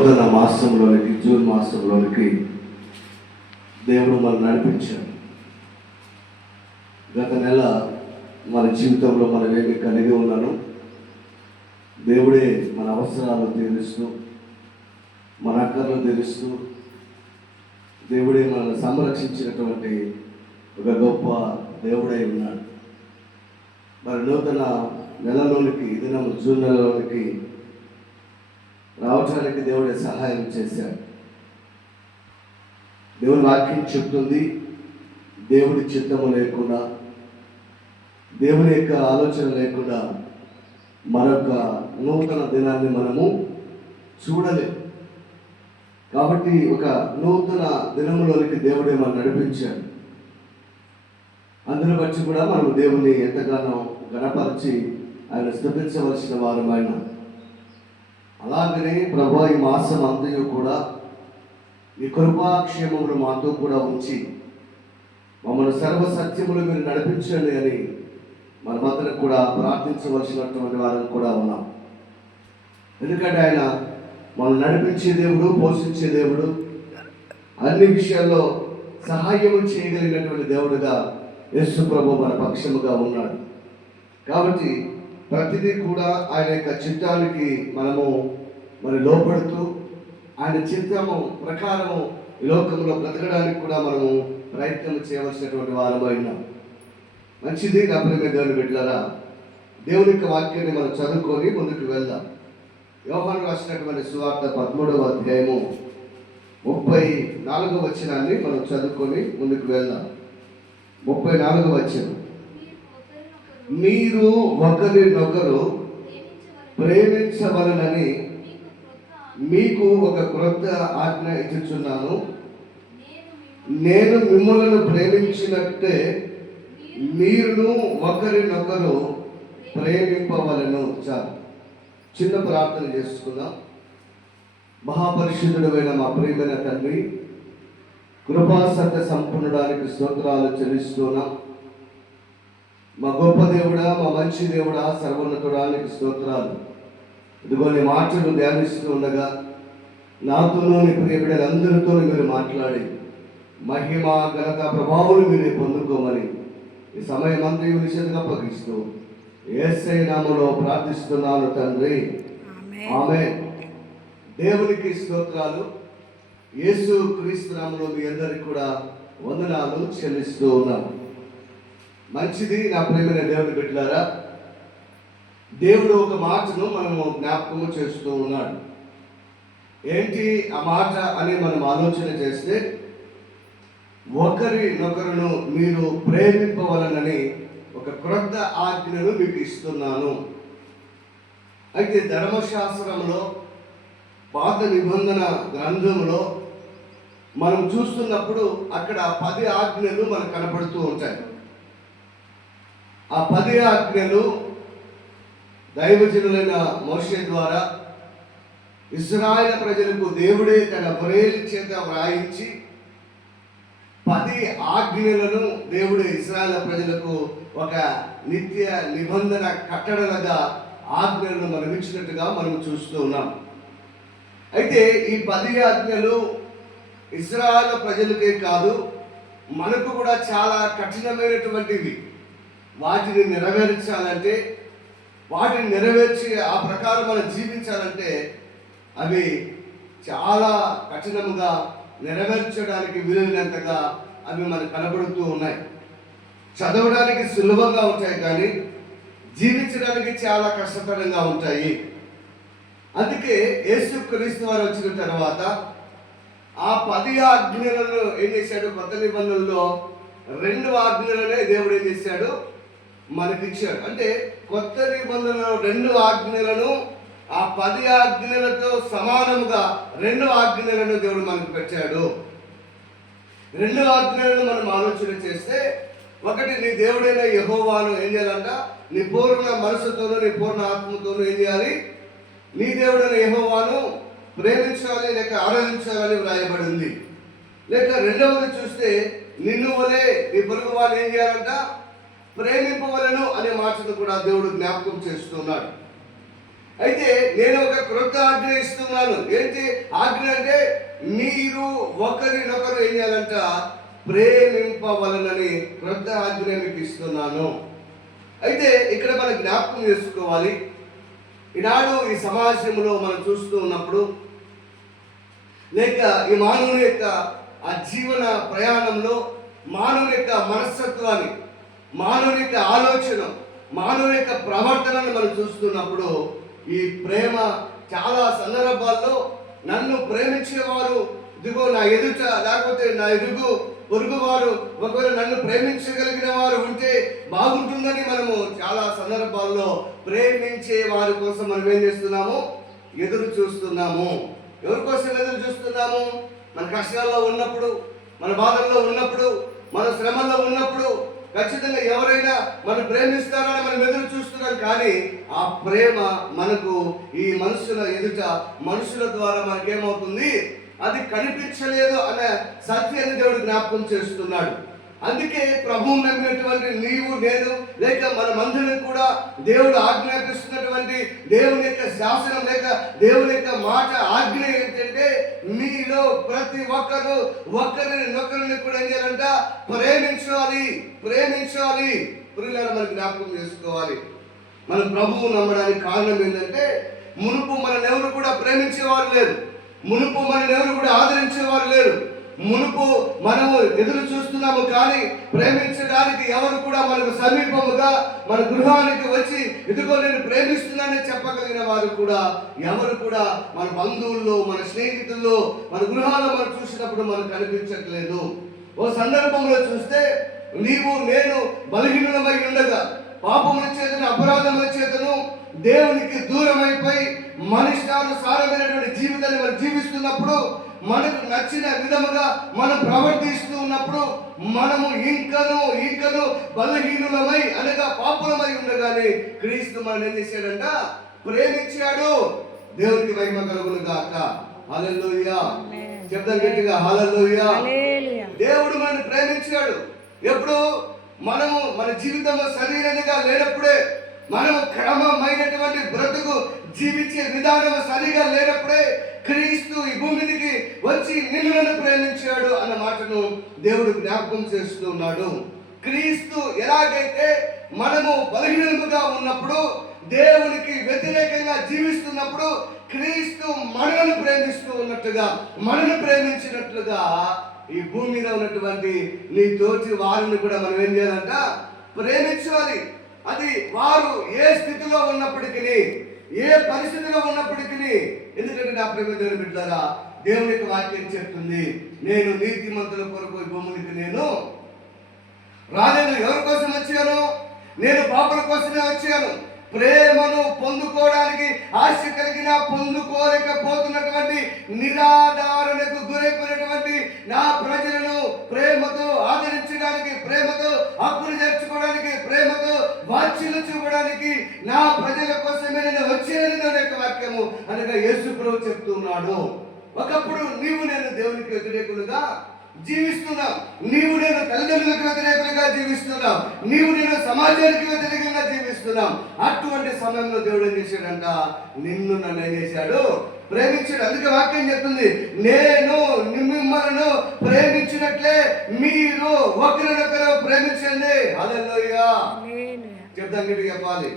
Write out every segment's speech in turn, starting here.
నూతన మాసంలోనికి జూన్ మాసంలోనికి దేవుడు మనం నడిపించాడు. గత నెల మన జీవితంలో మనం ఏమి కలిగి ఉన్నాను దేవుడే మన అవసరాలు తీరుస్తూ మన అక్కర్లు తీరుస్తూ దేవుడే మనల్ని సంరక్షించినటువంటి ఒక గొప్ప దేవుడై ఉన్నాడు. మరి నూతన నెలలోనికి దినం జూన్ నెలలోనికి రావటానికి దేవుడే సహాయం చేశాడు. దేవుని వాక్యం చెప్తుంది దేవుడి చిత్తము లేకుండా దేవుని యొక్క ఆలోచన లేకుండా మరొక నూతన దినాన్ని మనము చూడలేము. కాబట్టి ఒక నూతన దినములోనికి దేవుడే మనం నడిపించాడు. అందుని బట్టి కూడా మనం దేవుని ఎంతగానో గణపరిచి ఆయన స్థుతించవలసిన ఆయన అలాగనే ప్రభా ఈ మాసం అంతయు కూడా ఈ కృపాక్షేమములు మాతో కూడా ఉంచి మమ్మల్ని సర్వ సత్యములు మీరు నడిపించండి అని మనమందరం కూడా ప్రార్థించవలసినటువంటి వారం కూడా ఉన్నాం. ఎందుకంటే ఆయన మనం నడిపించే దేవుడు పోషించే దేవుడు అన్ని విషయాల్లో సహాయం చేయగలిగినటువంటి దేవుడుగా యేసు ప్రభు మన పక్షముగా ఉన్నాడు. కాబట్టి ప్రతిదీ కూడా ఆయన యొక్క చిత్తానికి మనము మరి లోపడుతూ ఆయన చిత్తము ప్రకారము ఈ లోకంలో బ్రతకడానికి కూడా మనము ప్రయత్నం చేయవలసినటువంటి వారమైనాం మంచిది కాబట్టి దేవుని బిడ్డలారా దేవుని యొక్క వాక్యాన్ని మనం చదువుకొని ముందుకు వెళ్దాం. యోహాను రాసినటువంటి సువార్త పదమూడవ అధ్యాయము ముప్పై నాలుగవ వచనాన్ని మనం చదువుకొని ముందుకు వెళ్దాం. ముప్పై నాలుగవ వచనం. మీరు ఒకరినొకరు ప్రేమించవలనని మీకు ఒక క్రొత్త ఆజ్ఞ ఇచ్చుచున్నాను. నేను మిమ్మల్ని ప్రేమించినట్టే మీరును ఒకరినొకరు ప్రేమింపవలను. చాలు. చిన్న ప్రార్థన చేసుకుందాం. మహాపరిశుద్ధుడమైన మా ప్రియమైన తండ్రి కృపా సత్య సంపూర్ణడానికి స్తోత్రాలు చెల్లిస్తున్నాం మా గొప్ప దేవుడా మా మంచి దేవుడా సర్వోన్నతుడానికి స్తోత్రాలు. ఇదిగో నీ మాటలు ధ్యానిస్తూ ఉండగా నాతోనూ నీ ప్రియబిడ్డలందరితో మీరు మాట్లాడి మహిమ ఘనత ప్రభావం మీరే పొందుకోమని ఈ సమయం అంతా నిషేధంగా అప్పగిస్తూ ఏసై నామలో ప్రార్థిస్తున్నాను తండ్రి. ఆమె దేవునికి స్తోత్రాలు. యేసు క్రీస్తు నామలో మీ అందరికి కూడా వందనాలు చెల్లిస్తూ ఉన్నాను మంచిది. నా ప్రేమైన దేవుని బిడ్డలారా దేవుడు ఒక మాటను మనము జ్ఞాపకము చేస్తూ ఉన్నాడు. ఏంటి ఆ మాట అని మనం ఆలోచన చేస్తే ఒకరినొకరును మీరు ప్రేమింపవలనని ఒక క్రొత్త ఆజ్ఞను మీకు ఇస్తున్నాను. అయితే ధర్మశాస్త్రంలో పాత నిబంధన గ్రంథంలో మనం చూస్తున్నప్పుడు అక్కడ పది ఆజ్ఞలు మనకు కనపడుతూ ఉంటాయి. ఆ పది ఆజ్ఞలు దైవజనులైన మోషే ద్వారా ఇస్రాయల్ ప్రజలకు దేవుడే తన బరేలి చేత వ్రాయించి పది ఆజ్ఞలను దేవుడు ఇస్రాయల్ ప్రజలకు ఒక నిత్య నిబంధన కట్టడలుగా ఆజ్ఞలను మనం ఇచ్చినట్టుగా మనం చూస్తూ ఉన్నాం. అయితే ఈ పది ఆజ్ఞలు ఇస్రాయల్ ప్రజలకే కాదు మనకు కూడా చాలా కఠినమైనటువంటివి. వాటిని నెరవేర్చాలంటే వాటిని నెరవేర్చి ఆ ప్రకారం మనం జీవించాలంటే అవి చాలా కఠినముగా నెరవేర్చడానికి వీలైనంతగా అవి మనకు కనబడుతూ ఉన్నాయి. చదవడానికి సులభంగా ఉంటాయి కానీ జీవించడానికి చాలా కష్టతరంగా ఉంటాయి. అందుకే యేసు క్రీస్తు వారు వచ్చిన తర్వాత ఆ పది ఆజ్ఞలను ఏం చేశాడు? కొత్త నిబంధనలో రెండు ఆజ్ఞలనే దేవుడు ఏం చేశాడు? మనకిచ్చాడు అంటే కొత్త నిబంధనలో రెండు ఆజ్ఞలను ఆ పది ఆజ్ఞలతో సమానముగా రెండు ఆజ్ఞలను దేవుడు మనకు పెట్టాడు. రెండు ఆజ్ఞలను మనం ఆలోచన చేస్తే ఒకటి నీ దేవుడైన యహోవాను ఏం చేయాలంట? నీ పూర్ణ మనసుతోనూ నీ పూర్ణ ఆత్మతోనూ ఏం చేయాలి? నీ దేవుడైన యహోవాను ప్రేమించాలి లేక ఆరాధించాలని వ్రాయబడింది. లేక రెండవది చూస్తే నిన్ను వలే నీ పొరుగు వాళ్ళు ఏం చేయాలంట? ప్రేమింపవలను అనే మాటను కూడా దేవుడు జ్ఞాపకం చేస్తున్నాడు. అయితే నేను ఒక క్రొత్త ఆజ్ఞ ఇస్తున్నాను. ఏంటి? ఆజ్ఞ అంటే మీరు ఒకరినొకరు ఏం చేయాలంట? ప్రేమింపవలనని క్రొత్త ఆజ్ఞ మీకు ఇస్తున్నాను. అయితే ఇక్కడ మనం జ్ఞాపకం చేసుకోవాలి. ఈనాడు ఈ సమాజంలో మనం చూస్తూ ఉన్నప్పుడు లేక ఈ మానవుని యొక్క ఆ జీవన ప్రయాణంలో మానవుని యొక్క మనస్తత్వాన్ని మానవుని యొక్క ఆలోచన మానవుని యొక్క ప్రవర్తనను మనం చూస్తున్నప్పుడు ఈ ప్రేమ చాలా సందర్భాల్లో నన్ను ప్రేమించేవారు ఇదిగో నా ఎదుట లేకపోతే నా ఎదుగు పొరుగు వారు ఒకవేళ నన్ను ప్రేమించగలిగిన వారు ఉంటే బాగుంటుందని మనము చాలా సందర్భాల్లో ప్రేమించే వారి కోసం మనం ఏం చేస్తున్నాము? ఎదురు చూస్తున్నాము. ఎవరి కోసం ఎదురు చూస్తున్నాము? మన కష్టాల్లో ఉన్నప్పుడు మన బాధల్లో ఉన్నప్పుడు మన శ్రమల్లో ఉన్నప్పుడు ఖచ్చితంగా ఎవరైనా మనం ప్రేమిస్తారని మనం ఎదురు చూస్తున్నాం కానీ ఆ ప్రేమ మనకు ఈ మనుషుల ఎదుట మనుషుల ద్వారా మనకేమవుతుంది? అది కనిపించలేదు అనే సత్యాన్ని దేవుడు జ్ఞాపకం చేస్తున్నాడు. అందుకే ప్రభువు నమ్మినటువంటి నీవు నేను లేక మనమందరం కూడా దేవుడు ఆజ్ఞాపిస్తున్నటువంటి దేవుని యొక్క శాసనం లేక దేవుని యొక్క మాట ఆజ్ఞ ఏంటంటే మీలో ప్రతి ఒక్కరు ఒకరిని నొక్కరిని కూడా ఏం చేయాలంట? ప్రేమించాలి ప్రేమించాలి. ప్రియులను మనకి జ్ఞాపకం చేసుకోవాలి. మన ప్రభువు నమ్మడానికి కారణం ఏంటంటే మునుపు మనల్ని ఎవరు కూడా ప్రేమించేవారు లేరు. మునుపు మనల్ని ఎవరు కూడా ఆదరించేవారు లేరు. మునుపు మనము ఎదురు చూస్తున్నాము కానీ ప్రేమించడానికి ఎవరు కూడా మనకు సమీపముగా మన గృహానికి వచ్చి ఇదిగో నేను ప్రేమిస్తున్నానని చెప్పగలిగిన వారు కూడా ఎవరు కూడా మన బంధువుల్లో మన స్నేహితుల్లో మన గృహాల్లో మనం చూసినప్పుడు మనకు కనిపించట్లేదు. ఓ సందర్భంలో చూస్తే నీవు నేను బలహీనమై ఉండగా పాపముల చేతను అపరాధముల చేతను దేవునికి దూరమైపోయి మనిష్టానుసారమైనటువంటి జీవితాన్ని మనం జీవిస్తున్నప్పుడు మనకు నచ్చిన విధముగా మనం ప్రవర్తిస్తూ ఉన్నప్పుడు మనము ఇంకను ఇంకను బలహీనులమై అనగా పాపులమై ఉండగానే క్రీస్తు మనం ఏం చేశాడంట? ప్రేమించాడు. దేవునికి మహిమ కలుగును గాక. హల్లెలూయా. చెప్తాం గట్టిగా హల్లెలూయా. దేవుడు మనల్ని ప్రేమించాడు. ఎప్పుడు? మనము మన జీవితంలో సరైనదిగా లేనప్పుడే మనము క్రమమైనటువంటి బ్రతుకు జీవించే విధానం సరిగా లేనప్పుడే వచ్చి నిన్ను నన్ను ప్రేమించాడు అన్న మాటను దేవుడు జ్ఞాపకం చేస్తున్నాడు క్రీస్తు ఎలాగైతే మనము బలహీనముగా ఉన్నప్పుడు దేవునికి వ్యతిరేకంగా జీవిస్తున్నప్పుడు క్రీస్తు మనలను ప్రేమిస్తూ ఉన్నట్టుగా మనను ప్రేమించినట్లుగా ఈ భూమి మీద ఉన్నటువంటి నీ తోటి వారిని కూడా మనం ఏం చేయాలంట? ప్రేమించాలి. అది వారు ఏ స్థితిలో ఉన్నప్పటికీ ఏ పరిస్థితిలో ఉన్నప్పటికీ ఎందుకంటే నా ప్రేమ దేవుని బిడ్డారా దేవుని యొక్క వాక్యం చెప్తుంది. నేను నీతిమంతుల కొరకు ఈ భూమునికి నేను రాలేను ఎవరి కోసం వచ్చాను? నేను పాపల కోసమే వచ్చాను. ప్రేమను పొందుకోవడానికి ఆశ కలిగిన పొందుకోలేకపోతున్నటువంటి నిరాధారణకు గురైపోయినటువంటి నా ప్రజలను ప్రేమతో ఆదరించడానికి ప్రేమతో హక్కులు చేర్చుకోవడానికి ప్రేమతో వాచ్యలు చూపడానికి నా ప్రజల కోసమే నేను వచ్చానని యొక్క వాక్యము అనగా యేసు ప్రభు చెప్తున్నాడు. ఒకప్పుడు నీవు నేను దేవునికి వ్యతిరేకులుగా జీవిస్తున్నాం. నీవు నేను తల్లిదండ్రులకు వ్యతిరేకంగా జీవిస్తున్నాం. నీవు నేను సమాజానికి వ్యతిరేకంగా జీవిస్తున్నాం. అటువంటి సమయంలో దేవుడు ఏం చేశాడంట? నిన్ను నన్ను ఏం చేశాడు? ప్రేమించాడు. అందుకే వాక్యం చెప్తుంది. నేను మిమ్మల్ని ప్రేమించినట్లే మీరు ఒకరినొకరు ప్రేమించండి. హల్లెలూయా. చెప్తాం గట్టిగా చెప్పాలి.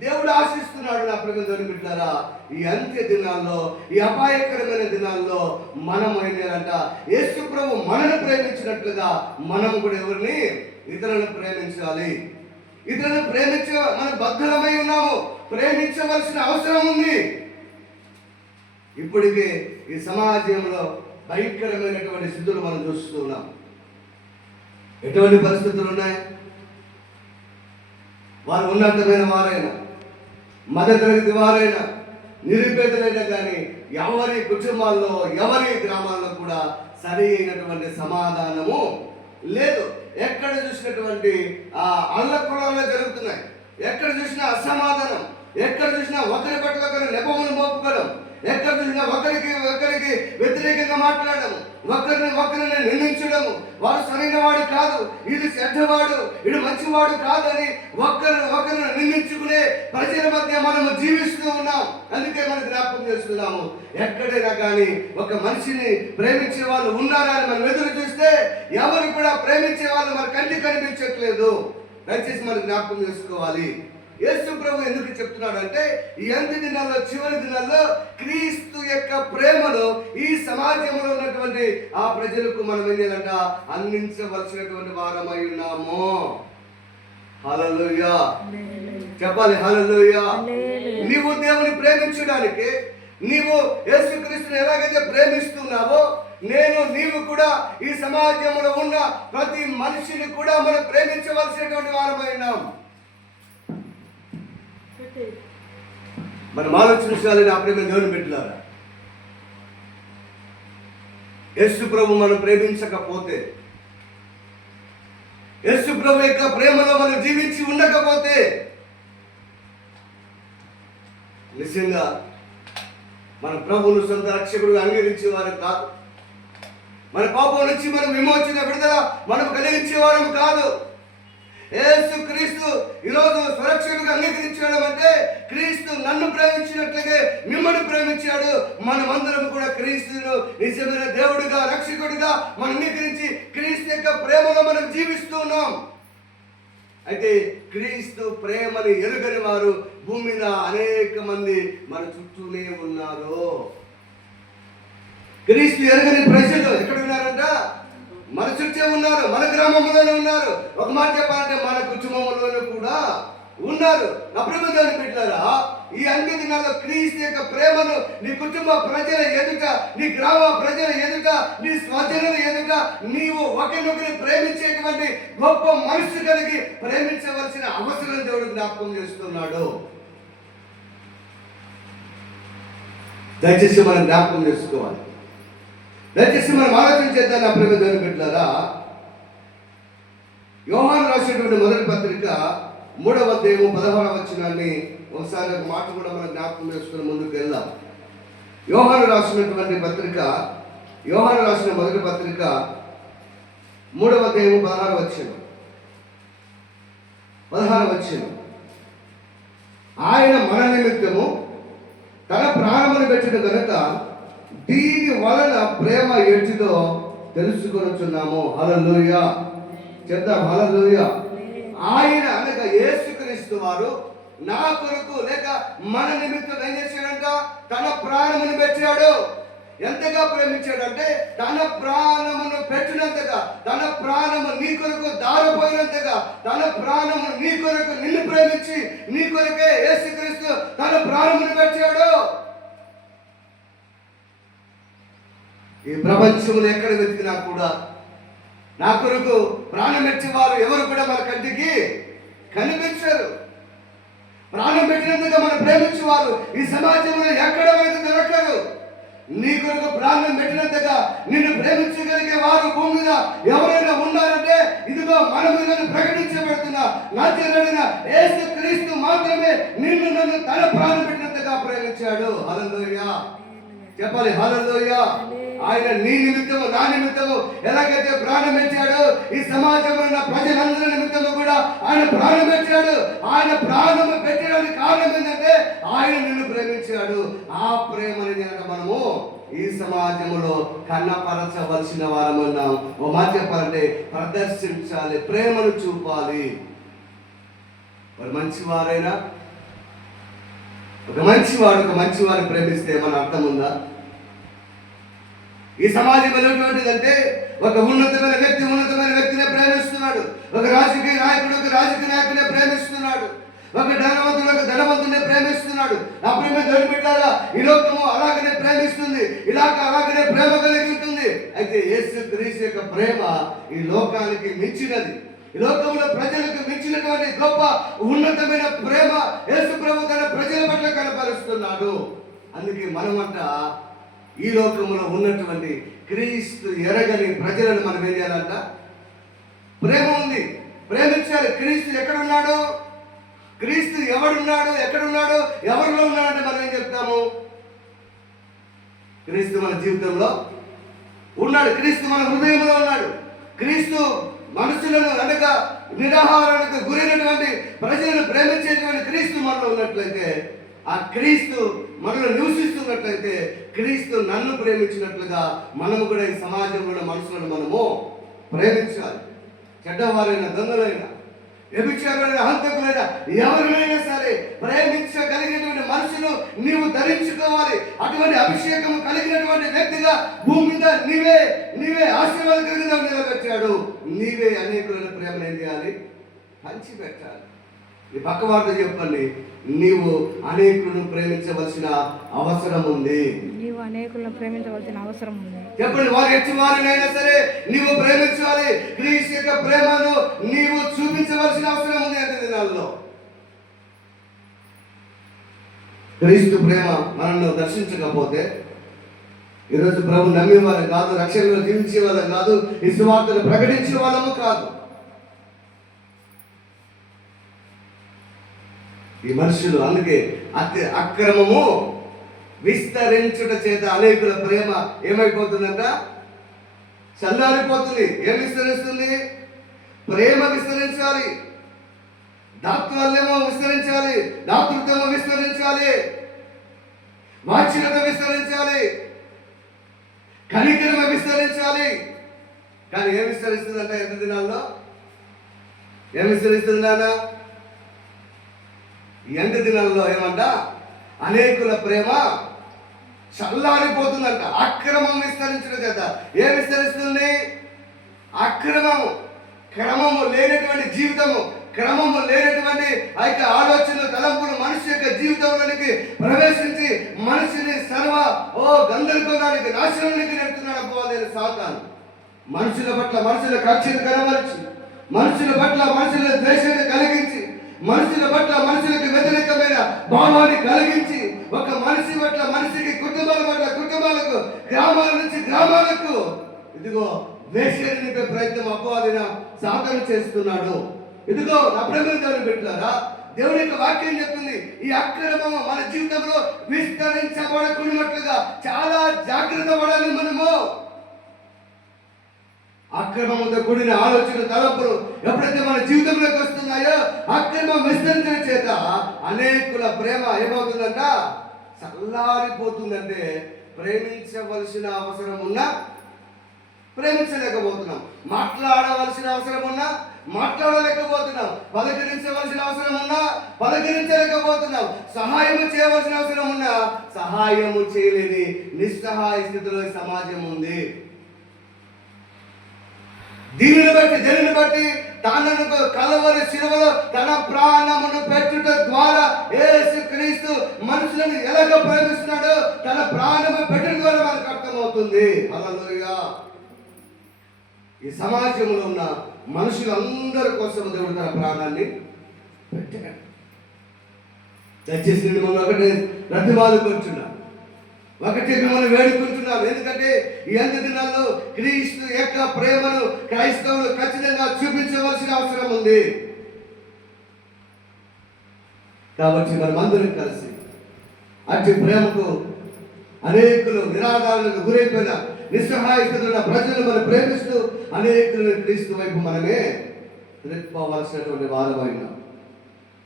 దేవుడు ఆశిస్తున్నాడు నా ప్రజలు బిడ్డారా ఈ అంత్య దినాల్లో ఈ అపాయకరమైన దినాల్లో మనం ఏం యేసు ప్రభు మనను ప్రేమించినట్లుగా మనం కూడా ఎవరిని? ఇతరులను ప్రేమించాలి. ఇతరులను ప్రేమించ మనం బద్ధలమై ఉన్నాము. ప్రేమించవలసిన అవసరం ఉంది. ఇప్పటికే ఈ సమాజంలో భయంకరమైనటువంటి స్థితులు మనం చూస్తున్నాం ఎటువంటి పరిస్థితులు ఉన్నాయి? వారు ఉన్నతమైన వారైనా మధ్యతరగతి వారైనా నిరుపేదలైనా కానీ ఎవరి కుటుంబాల్లో ఎవరి గ్రామాల్లో కూడా సరి అయినటువంటి సమాధానము లేదు. ఎక్కడ చూసినటువంటి ఆ అల్లకొలంలో జరుగుతున్నాయి. ఎక్కడ చూసినా అసమాధానం. ఎక్కడ చూసినా ఒకరి పట్ల ఒకరు నెపములు మోపుకోవడం. ఎక్కడ చూసినా ఒకరికి ఒకరికి వ్యతిరేకంగా మాట్లాడము. ఒకరిని ఒకరిని నిందించడము. వాడు సరైన వాడు కాదు. ఇది చెడ్డవాడు. ఇది మంచివాడు కాదు అని ఒకరిని ఒకరిని నిందించుకునే ప్రజల మధ్య మనము జీవిస్తూ ఉన్నాం. అందుకే మనం జ్ఞాపకం చేస్తున్నాము ఎక్కడైనా కానీ ఒక మనిషిని ప్రేమించే వాళ్ళు ఉన్నారా అని మనం ఎదురు చూస్తే ఎవరు కూడా ప్రేమించే వాళ్ళు మన కంటి కనిపించట్లేదు. దయచేసి మనం జ్ఞాపకం చేసుకోవాలి. యేసు ప్రభు ఎందుకు చెప్తున్నాడు అంటే ఈ అంత్య దినాల్లో చివరి దినాల్లో క్రీస్తు యొక్క ప్రేమను ఈ సమాజంలో ఉన్నటువంటి ఆ ప్రజలకు మనం ఏం చేయాలంట? అందించవలసినటువంటి వారమై ఉన్నాము. హల్లెలూయా. చెప్పాలి హల్లెలూయా. నీవు దేవుని ప్రేమించడానికి నీవు యేసుక్రీస్తుని ఎలాగైతే ప్రేమిస్తున్నావో నేను నీవు కూడా ఈ సమాజంలో ఉన్న ప్రతి మనిషిని కూడా మనం ప్రేమించవలసినటువంటి వారమై ఉన్నాం. మనం ఆలోచించాలని అప్పుడే ప్రేమ దేవుని పెట్టారా యేసు ప్రభు మనం ప్రేమించకపోతే యేసు ప్రభు యొక్క ప్రేమలో మనం జీవించి ఉండకపోతే నిజంగా మన ప్రభువును సొంత రక్షకుడు అంగీకరించేవారు కాదు. మన పాపం నుంచి మనం విమోచన విడుదల మనం కలిగించేవారం కాదు. యేసు క్రీస్తు ఈరోజు సురక్షకుడిగా అంగీకరించడం అంటే క్రీస్తు నన్ను ప్రేమించినట్లయితే మిమ్మల్ని ప్రేమించాడు. మనమందరం కూడా క్రీస్తును నిజమైన దేవుడిగా రక్షకుడిగా మనం అంగీకరించి క్రీస్తు యొక్క ప్రేమలో మనం జీవిస్తూ ఉన్నాం. అయితే క్రీస్తు ప్రేమని ఎరుగని వారు భూమి మీద అనేక మంది మన చుట్టూనే ఉన్నారు. క్రీస్తు ఎరగని ప్రజలు ఎక్కడ ఉన్నారంట? మన చుట్టే ఉన్నారు మన గ్రామంలోనే ఉన్నారు. ఒక మాట చెప్పాలంటే మన కుటుంబంలోనే కూడా ఉన్నారు. అప్రమదాన్ని పెట్టారా ఈ అన్ని దినాల్లో క్రీస్తు యొక్క ప్రేమను నీ కుటుంబ ప్రజల ఎదుట నీ గ్రామ ప్రజల ఎదుట నీ స్వజనుల ఎదుట నీవు ఒకరినొకరిని ప్రేమించేటువంటి గొప్ప మనసు కలిగి ప్రేమించవలసిన అవసరం దేవుడు జ్ఞాపకం చేస్తున్నాడు. దయచేసి మనం జ్ఞాపకం చేసుకోవాలి. దయచేసి మనం ఆలోచన చేద్దాం నా ప్రేమ దేవుని పెట్టారా యోహాను రాసినటువంటి మొదటి పత్రిక మూడవ అధ్యాయము పదహారవ వచ్చినాన్ని ఒకసారి ఒక మాట కూడా మనం జ్ఞాపకం చేసుకుని ముందుకు వెళ్దాం. యోహాను రాసినటువంటి పత్రిక యోహాను రాసిన మొదటి పత్రిక మూడవ అధ్యాయము పదహారు వచ్చిన పదహారు వచ్చిన ఆయన మన నిమిత్తము తన ప్రాణమును పెట్టిన కనుక దీని వలన ప్రేమ ఎట్టిదో తెలుసుకొనుచున్నాము. హలలోయ చెప్తాం హలలోయ ఆయన అనగా యేసుక్రీస్తు వారు నా కొరకు లేక మన నిమిత్తం ఏం చేశాడంట? తన ప్రాణమును పెట్టాడు. ఎంతగా ప్రేమించాడంటే తన ప్రాణమును పెట్టినంతగా తన ప్రాణము నీ కొరకు దారిపోయినంతగా తన ప్రాణము నీ కొరకు నిన్ను ప్రేమించి నీ కొరకే యేసుక్రీస్తు తన ప్రాణమును పెట్టాడు. ఈ ప్రపంచంలో ఎక్కడ వెతికినా కూడా నా కొరకు ప్రాణం వారు ఎవరు కూడా మన కంటికి కనిపించరు. ప్రాణం పెట్టినందుకు మనం ప్రేమించేవారు ఈ సమాజంలో ఎక్కడ మనకు దొరకరు. నీ కొరకు ప్రాణం పెట్టినంతగా నిన్ను ప్రేమించగలిగే వారు భూమి మీద ఎవరైనా ఉన్నారంటే ఇదిగో మన మీద ప్రకటించబడుతున్నా నా చెల్లడిన క్రీస్తు మాత్రమే నిన్ను నన్ను తన ప్రాణం పెట్టినంతగా ప్రేమించాడు. హల్లెలూయా. చెప్పాలి హల్లెలూయ. ఆయన నీ నిమిత్తము నా నిమిత్తము ఎలాగైతే ప్రాణం పెట్టాడో ఈ సమాజంలో ఉన్న ప్రజలందరి నిమిత్తము కూడా ఆయన ప్రాణం పెట్టాడు ఆయన ప్రాణం పెట్టడానికి కారణం ఏంటంటే ఆయన నిన్ను ప్రేమించాడు. ఆ ప్రేమని మనము ఈ సమాజంలో కన్నపరచవలసిన వారం ఉన్నాం. ఓ చెప్పాలంటే ప్రదర్శించాలి ప్రేమను చూపాలి. మరి మంచివారైనా ఒక మంచివాడు ఒక మంచివారిని ప్రేమిస్తే ఏమన్నా అర్థం ఉందా? ఈ సమాజం ఎలాంటిదంటే ఒక ఉన్నతమైన వ్యక్తి ఉన్నతమైన వ్యక్తిని ప్రేమిస్తున్నాడు. ఒక రాజకీయ నాయకుడు ఒక రాజకీయ నాయకుడిని ప్రేమిస్తున్నాడు. ఒక ధనవంతుడు ఒక ధనవంతుడిని ప్రేమిస్తున్నాడు. నా ప్రేమ దొరికిపెట్టారా ఈ లోకము అలాగనే ప్రేమిస్తుంది. ఇలాగ అలాగనే ప్రేమ కలిగి ఉంటుంది. అయితే యేసు క్రీస్తు యొక్క ప్రేమ ఈ లోకానికి మించినది. లోకంలో ప్రజలకు మించినటువంటి గొప్ప ఉన్నతమైన ప్రేమ యేసు ప్రభు తన ప్రజల పట్ల కనపరుస్తున్నాడు. అందుకే మనమంట ఈ లోకంలో ఉన్నటువంటి క్రీస్తు ఎరగని ప్రజలను మనం ఏం చేయాలంట? ప్రేమ ఉంది. ప్రేమించాలి. క్రీస్తు ఎక్కడున్నాడు? క్రీస్తు ఎవడున్నాడు? ఎక్కడున్నాడు? ఎవరిలో ఉన్నాడంటే మనం ఏం చెప్తాము? క్రీస్తు మన జీవితంలో ఉన్నాడు. క్రీస్తు మన హృదయంలో ఉన్నాడు. క్రీస్తు మనుషులను అనగా నిరాహారానికి గురైనటువంటి ప్రజలను ప్రేమించేటువంటి క్రీస్తు మనలో ఉన్నట్లయితే ఆ క్రీస్తు మనలో నివసిస్తున్నట్లయితే క్రీస్తు నన్ను ప్రేమించినట్లుగా మనము కూడా ఈ సమాజంలో మనుషులను మనము ప్రేమించాలి. చెడ్డవారైన దొంగలైన వ్యభిచారులైన హంతకులైన ఎవరినైనా సరే ప్రేమించగలిగినటువంటి మనసును నీవు ధరించుకోవాలి. అటువంటి అభిషేకం కలిగినటువంటి వ్యక్తిగా భూమి మీద నీవే నీవే ఆశీర్వాదకరంగా నిలబెట్టాడు. నీవే అనేకులను ప్రేమను ఏం చేయాలి పంచిపెట్టాలి. ఈ పక్క చెప్పండి నీవు అనేకులను ప్రేమించవలసిన అవసరం ఉంది. నీవు అనేకులను ప్రేమించవలసిన అవసరం ఉంది. చెప్పండి వారు ఎట్టి వారినైనా సరే నీవు ప్రేమించాలి. క్రీస్తు యొక్క ప్రేమను నీవు చూపించవలసిన అవసరం ఉంది అంటే దినాల్లో. క్రీస్తు ప్రేమ మనల్ని దర్శించకపోతే ఈరోజు ప్రభు నమ్మే కాదు రక్షణలో జీవించే వాళ్ళం కాదు ఈ సువార్తను ప్రకటించే వాళ్ళము కాదు. ఈ మనుషులు అందుకే అతి అక్రమము విస్తరించుట చేత అనేకుల ప్రేమ ఏమైపోతుందంట? చల్లారిపోతుంది. ఏం విస్తరిస్తుంది? ప్రేమ విస్తరించాలి. దాతృత్వమేమో విస్తరించాలి. దాతృత్వము విస్తరించాలి. వాచ్యత విస్తరించాలి. కనికరమ విస్తరించాలి. కానీ ఏం విస్తరిస్తుందంట ఎంత దినాల్లో? ఏం విస్తరిస్తుంది నాన్న? దినాల్లో ఏమంట? అనేకుల ప్రేమ చల్లారిపోతుందంట. అక్రమం విస్తరించడం చేత ఏం విస్తరిస్తుంది అక్రమము క్రమము లేనటువంటి జీవితము క్రమము లేనటువంటి ఆ యొక్క ఆలోచనలు తలంపులు మనిషి యొక్క జీవితంలోనికి ప్రవేశించి మనిషిని సర్వ ఓ గందరగోళానికి నాశనానికి నెడుతున్నాడు అపోవాలని సాతాను. మనుషుల పట్ల మనుషుల కక్షను కనబరిచి మనుషుల పట్ల మనుషుల ద్వేషాన్ని కలిగించి మనుషుల పట్ల మనుషులకు వ్యతిరేకమైన భావాన్ని కలిగించి ఒక మనిషి పట్ల మనిషికి కుటుంబాల పట్ల కుటుంబాలకు గ్రామాల నుంచి గ్రామాలకు. ఇదిగో ద్వేషాన్ని నింపే ప్రయత్నం అపవాదిన సాధన చేస్తున్నాడు. ఇదిగో నా ప్రేమ దేవుని పెట్టారా? దేవుని యొక్క వాక్యం చెప్తుంది ఈ అక్రమము మన జీవితంలో విస్తరించబడకున్నట్లుగా చాలా జాగ్రత్త పడాలి మనము. అక్రమంతో కూడిన ఆలోచన తలపులు ఎప్పుడైతే మన జీవితంలోకి వస్తున్నాయో అక్రమం విస్తరించిన చేత అనేకుల ప్రేమ ఏమవుతుందంట? చల్లారిపోతుందంటే ప్రేమించవలసిన అవసరం ఉన్నా ప్రేమించలేకపోతున్నాం. మాట్లాడవలసిన అవసరం ఉన్నా మాట్లాడలేకపోతున్నాం. పలకరించవలసిన అవసరం ఉన్నా పలకరించలేకపోతున్నాం. సహాయము చేయవలసిన అవసరం ఉన్నా సహాయము చేయలేని నిస్సహాయ స్థితిలో సమాజం ఉంది. దీనిని బట్టి దేనిని బట్టి? తనను కలవరి శిలువలో తన ప్రాణమును పెట్టుట ద్వారా ఏసు క్రీస్తు మనుషులను ఎలాగ ప్రేమిస్తున్నాడో తన ప్రాణము పెట్టడం ద్వారా మనకు అర్థమవుతుంది. హల్లెలూయా. ఈ సమాజంలో ఉన్న మనుషులందరి కోసం దేవుడు తన ప్రాణాన్ని పెట్టాడు. దయచేసి నేను మిమ్మల్ని ఒకటి ప్రతిపాదుకుంటున్నా ఒకటి మిమ్మల్ని వేడుకుంటున్నాను ఎందుకంటే ఈ అంత దినాల్లో క్రీస్తు యొక్క ప్రేమను క్రైస్తవులు ఖచ్చితంగా చూపించవలసిన అవసరం ఉంది. కాబట్టి మనం అందరం కలిసి అటు ప్రేమకు అనేకులు నిరాధారణకు గురైపోయిన నిస్సహాయకులున్న ప్రజలు మనం ప్రేమిస్తూ అనేకులను క్రీస్తు వైపు మనమే త్రిప్పుకోవాల్సినటువంటి వారమైన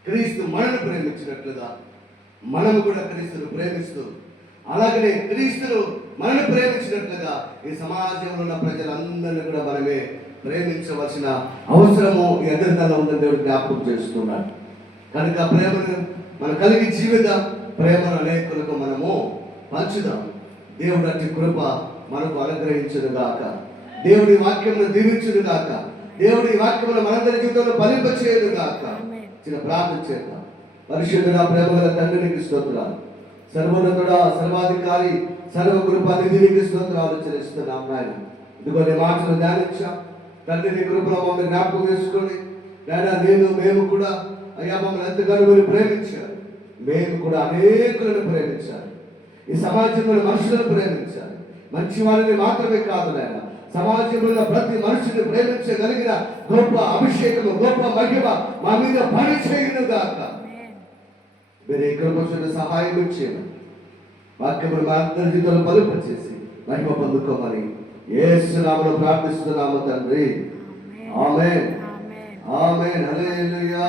క్రీస్తు మనను ప్రేమించినట్లుగా మనము కూడా క్రీస్తును ప్రేమిస్తూ అలాగనే క్రీస్తును మనల్ని ప్రేమించినట్లుగా ఈ సమాజంలో ఉన్న ప్రజలందరినీ కూడా మనమే ప్రేమించవలసిన అవసరము ఈ ఎదురుదల ఉందని దేవుడు జ్ఞాపకం చేస్తున్నాడు. కనుక ప్రేమను మనం కలిగి జీవితం ప్రేమను అనేకులకు మనము పంచుదాం. దేవుడు అట్టి కృప మనకు అనుగ్రహించను గాక దేవుడి వాక్యమును దీవించును గాక దేవుడి వాక్యములు మనందరి జీవితంలో ఫలింపచేయను గాక చిన్న ప్రార్థన చేద్దాం. పరిశుద్ధుడ ప్రేమగల తండ్రికి స్తోత్రాలు. సర్వోన్నతుడా సర్వాధికారి సర్వ కృప నిధినికి స్తోత్రాలు చెల్లిస్తున్నాం నాయన. ఇదిగో నీ మాటలు ధ్యానించా. తండ్రి నీ కృపలో మమ్మల్ని జ్ఞాపకం చేసుకోండి నాయన నేను మేము కూడా అయ్యా మమ్మల్ని ఎంతగానో మీరు ప్రేమించారు. మేము కూడా అనేకులను ప్రేమించాలి ఈ సమాజంలో మనుషులను ప్రేమించాలి మంచి వారిని మాత్రమే కాదు నాయన. సమాజంలో ప్రతి మనుషుని ప్రేమించగలిగిన గొప్ప అభిషేకము గొప్ప మహిమ మా మీద పని చేయను గాక. మీరు ఇక్కడ కూర్చున్న సహాయం ఇచ్చేయండి వాక్యములు మా అందరి జీవితంలో పలుపు చేసి మహిమ పొందుకోమని ఏసునామలో ప్రార్థిస్తున్నాము తండ్రి. ఆమేన్. హల్లెలూయా. హల్లెలూయా